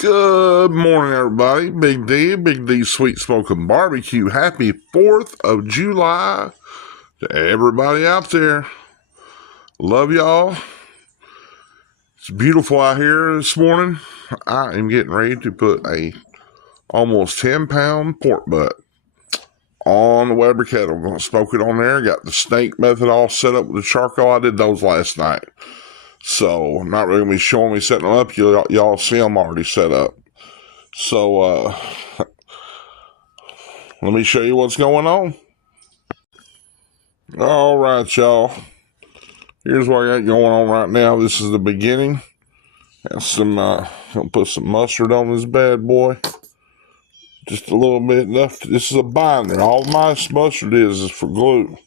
Good morning, everybody. Big D Sweet Smoking Barbecue. Happy 4th of July to everybody out there. Love y'all. It's beautiful out here this morning. I am getting ready to put a almost 10-pound pork butt on the Weber kettle. I'm going to smoke it on there. Got the snake method all set up with the charcoal. I did those last night. So I'm not really going to be showing me setting them up. Y'all see them already set up. So let me show you what's going on. All right, y'all. Here's what I got going on right now. This is the beginning. Got some, gonna put some mustard on this bad boy. Just a little bit enough. This is a binder. All my mustard is for glue.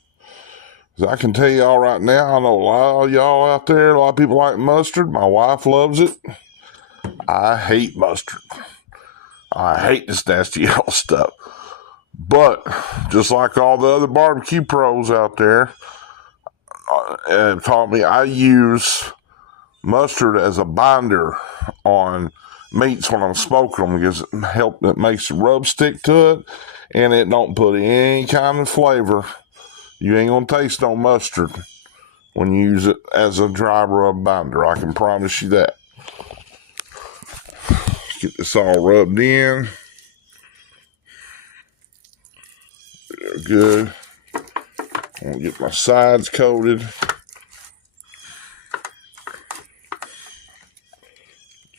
As I can tell y'all right now, I know a lot of y'all out there, a lot of people like mustard. My wife loves it. I hate mustard. I hate this nasty yellow stuff. But just like all the other barbecue pros out there have taught me, I use mustard as a binder on meats when I'm smoking them because it makes the rub stick to it, and it don't put any kind of flavor. You ain't gonna taste no mustard when you use it as a dry rub binder. I can promise you that. Let's get this all rubbed in. Good. I'm gonna get my sides coated.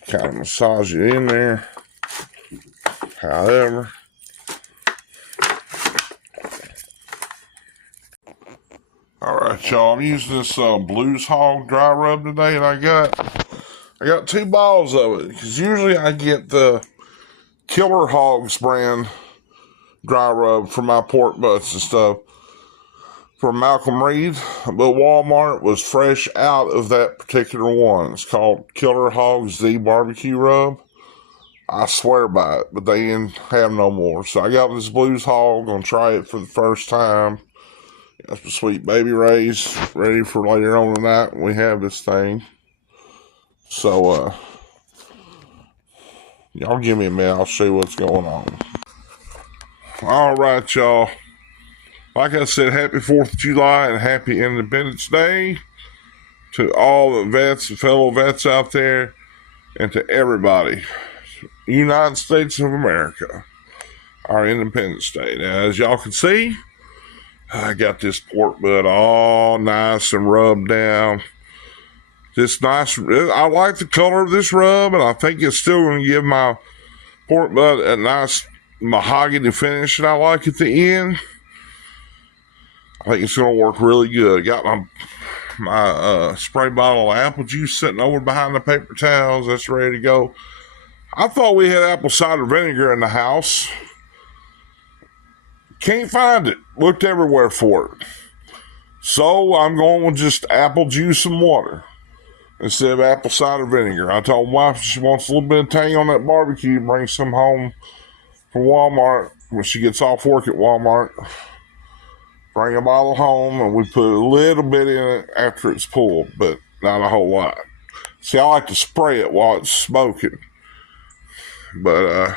Kind of massage it in there. However, all right, y'all. I'm using this Blues Hog dry rub today, and I got 2 balls of it because usually I get the Killer Hogs brand dry rub for my pork butts and stuff from Malcolm Reed, but Walmart was fresh out of that particular one. It's called Killer Hogs Z Barbecue Rub. I swear by it, but they didn't have no more. So I got this Blues Hog, gonna try it for the first time. Got some Sweet Baby Rays ready for later on tonight when we have this thing. So y'all give me a minute, I'll show you what's going on. All right, y'all. Like I said, happy 4th of July and happy Independence Day to all the vets and fellow vets out there and to everybody. United States of America, our Independence Day. Now, as y'all can see, I got this pork butt all nice and rubbed down. This nice, I like the color of this rub, and I think it's still going to give my pork butt a nice mahogany finish that I like at the end. I think it's going to work really good. Got my spray bottle of apple juice sitting over behind the paper towels. That's ready to go. I thought we had apple cider vinegar in the house. Can't find it. Looked everywhere for it. So I'm going with just apple juice and water instead of apple cider vinegar. I told my wife she wants a little bit of tang on that barbecue, bring some home from Walmart when she gets off work at Walmart. Bring a bottle home, and we put a little bit in it after it's pulled, but not a whole lot. See, I like to spray it while it's smoking. But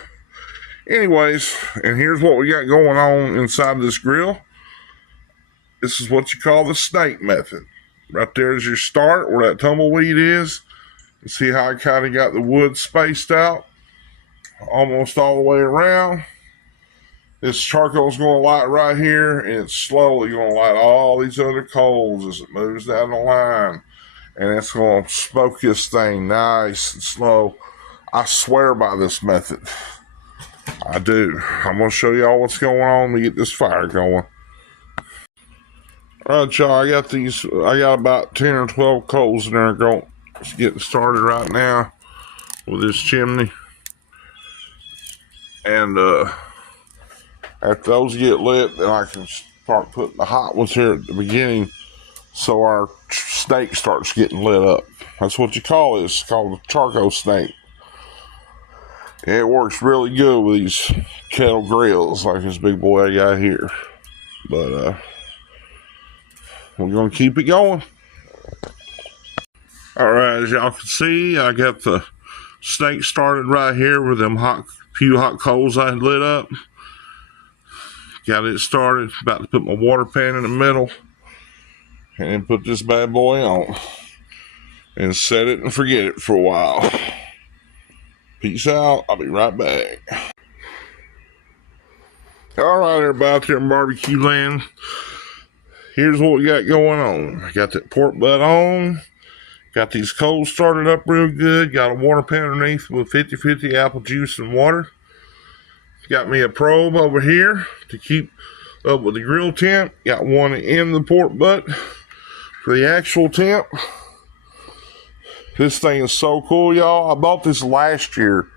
anyways, and here's what we got going on inside this grill. This is what you call the snake method. Right there is your start where that tumbleweed is. You see how I kind of got the wood spaced out almost all the way around. This charcoal is going to light right here, and it's slowly going to light all these other coals as it moves down the line. And it's going to smoke this thing nice and slow. I swear by this method. I do. I'm going to show y'all what's going on to get this fire going. All right, y'all. I got about 10 or 12 coals in there It's getting started right now with this chimney. And after those get lit, then I can start putting the hot ones here at the beginning so our snake starts getting lit up. That's what you call it. It's called a charcoal snake. And it works really good with these kettle grills like this big boy I got here. But we're going to keep it going. All right, as y'all can see, I got the Snake started right here with them few hot coals I had lit up. Got it started. About to put my water pan in the middle. And put this bad boy on. And set it and forget it for a while. Peace out. I'll be right back. Alright, everybody out there in barbecue land. Here's what we got going on. I got that pork butt on. Got these coals started up real good. Got a water pan underneath with 50-50 apple juice and water. Got me a probe over here to keep up with the grill temp. Got one in the pork butt for the actual temp. This thing is so cool, y'all. I bought this last year.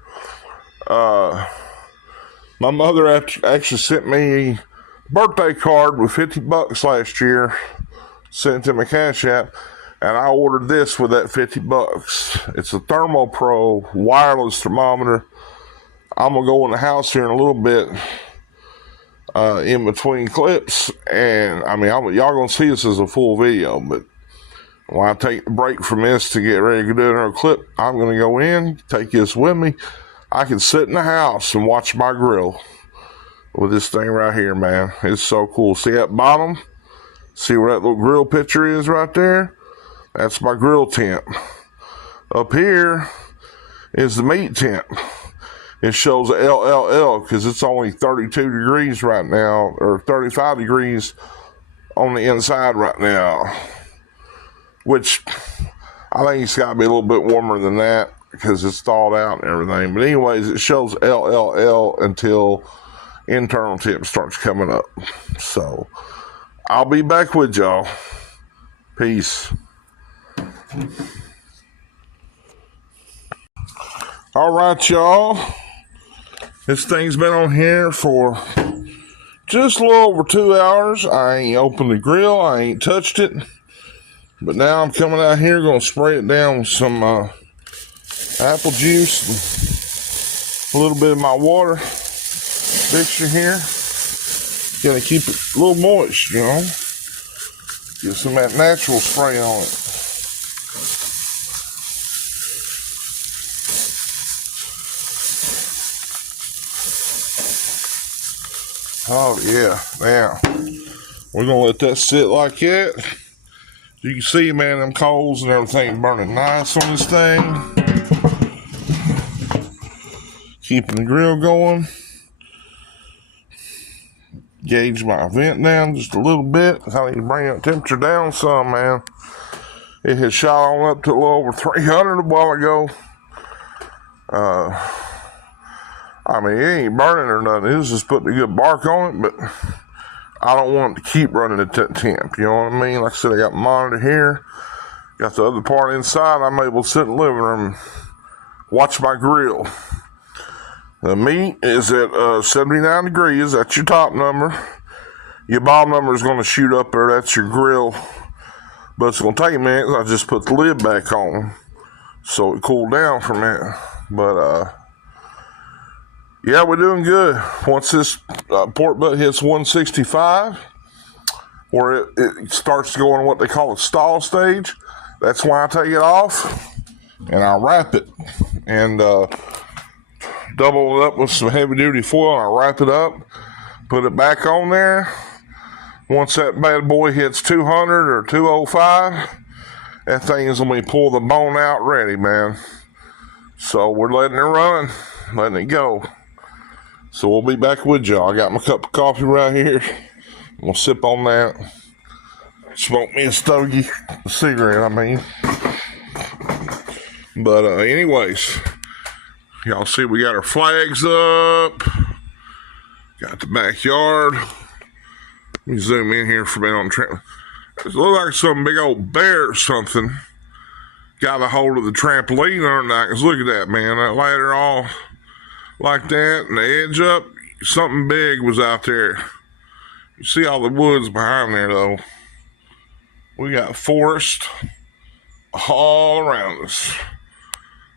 My mother actually sent me a birthday card with $50 last year. Sent it to my Cash App. And I ordered this with that $50. It's a ThermoPro wireless thermometer. I'm going to go in the house here in a little bit in between clips. And, I mean, y'all going to see this as a full video. But when I take a break from this to get ready to do another clip, I'm going to go in, take this with me. I can sit in the house and watch my grill with this thing right here, man. It's so cool. See that bottom? See where that little grill picture is right there? That's my grill temp. Up here is the meat temp. It shows LLL because it's only 32 degrees right now, or 35 degrees on the inside right now. Which I think it's got to be a little bit warmer than that because it's thawed out and everything. But anyways, it shows LLL until internal temp starts coming up. So I'll be back with y'all. Peace. All right, y'all. This thing's been on here for just a little over 2 hours. I ain't opened the grill. I ain't touched it. But now I'm coming out here, going to spray it down with some apple juice and a little bit of my water mixture here. Going to keep it a little moist, you know. Get some of that natural spray on it. Oh, yeah. Now, we're going to let that sit like that. You can see, man, them coals and everything burning nice on this thing. Keeping the grill going. Gauge my vent down just a little bit. I need to bring that temperature down some, man. It had shot on up to a little over 300 a while ago. I mean, it ain't burning or nothing. It's just putting a good bark on it, but I don't want it to keep running at that temp. You know what I mean? Like I said, I got my monitor here. Got the other part inside. I'm able to sit in the living room and watch my grill. The meat is at 79 degrees. That's your top number. Your bottom number is going to shoot up there. That's your grill. But it's going to take a minute. I just put the lid back on so it cooled down from that. But, yeah, we're doing good. Once this pork butt hits 165, where it starts to go in what they call a stall stage, that's when I take it off and I wrap it and double it up with some heavy duty foil and I wrap it up, put it back on there. Once that bad boy hits 200 or 205, that thing is going to be pull the bone out ready, man. So we're letting it run, letting it go. So we'll be back with y'all. I got my cup of coffee right here. I'm going to sip on that. Smoke me a stogie. A cigarette, I mean. But anyways, y'all see we got our flags up. Got the backyard. Let me zoom in here for a minute on the tramp. It looks like some big old bear or something got a hold of the trampoline the other night. Cause look at that, man. That ladder all like that, and the edge up, something big was out there. You see all the woods behind there, though. We got forest all around us.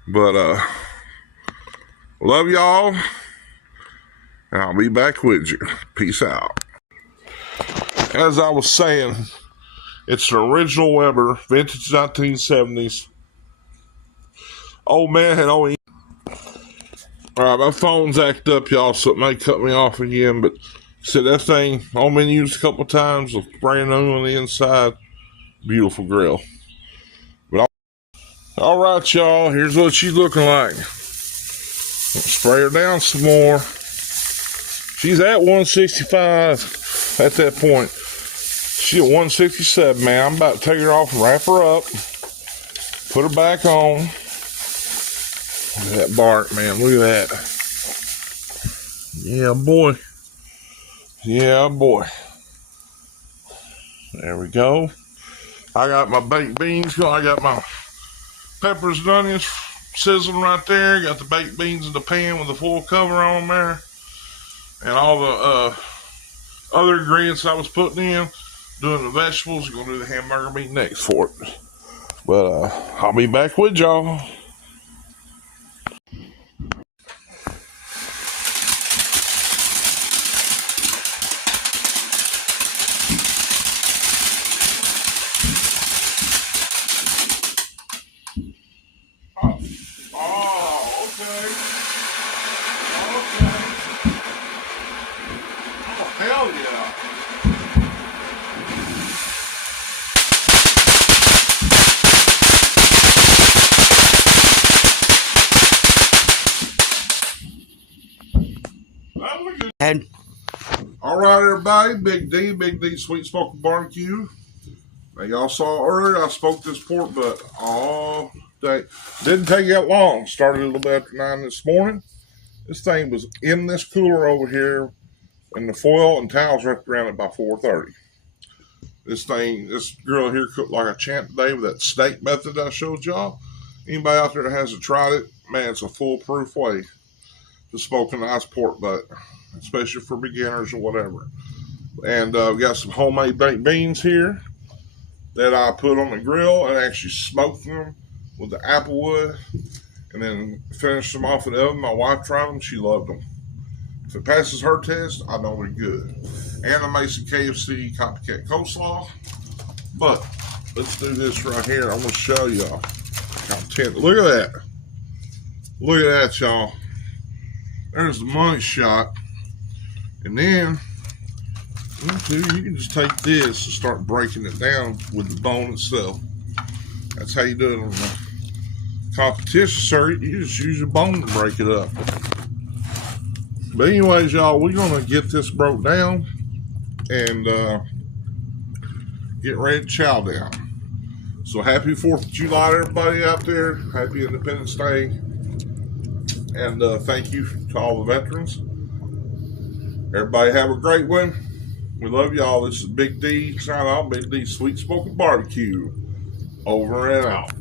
But, love y'all, and I'll be back with you. Peace out. As I was saying, it's an original Weber, vintage 1970s. Old man had only Alright, my phone's acted up, y'all, so it may cut me off again, but said that thing only been used a couple times, looks brand new on the inside. Beautiful grill. But alright, y'all, here's what she's looking like. Spray her down some more. She's at 165 at that point. She's at 167, man. I'm about to take her off and wrap her up. Put her back on. Look at that bark, man. Look at that. Yeah, boy. Yeah, boy. There we go. I got my baked beans going. I got my peppers and onions sizzling right there. Got the baked beans in the pan with the full cover on there. And all the other ingredients I was putting in. Doing the vegetables. Going to do the hamburger meat next for it. But I'll be back with y'all. Hell yeah. And all right, everybody, Big D Sweet Smoked Barbecue. Now, y'all saw earlier I smoked this pork butt all day. Didn't take that long. Started a little bit after 9 this morning. This thing was in this cooler over here, and the foil and towels wrapped around it by 4:30. This grill here cooked like a champ today with that steak method I showed y'all. Anybody out there that hasn't tried it, man, it's a foolproof way to smoke a nice pork butt, especially for beginners or whatever. And we got some homemade baked beans here that I put on the grill and actually smoked them with the Applewood and then finished them off in the oven. My wife tried them. She loved them. If it passes her test, I know they're good. And I made some KFC copycat coleslaw. But let's do this right here. I'm going to show y'all. Look at that. Look at that, y'all. There's the money shot. And then you can just take this and start breaking it down with the bone itself. That's how you do it on the competition circuit. You just use your bone to break it up. But anyways, y'all, we're going to get this broke down and get ready to chow down. So happy 4th of July, everybody out there. Happy Independence Day. And thank you to all the veterans. Everybody have a great one. We love y'all. This is Big D signing off. Big D Sweet Smoked Barbecue. Over and out.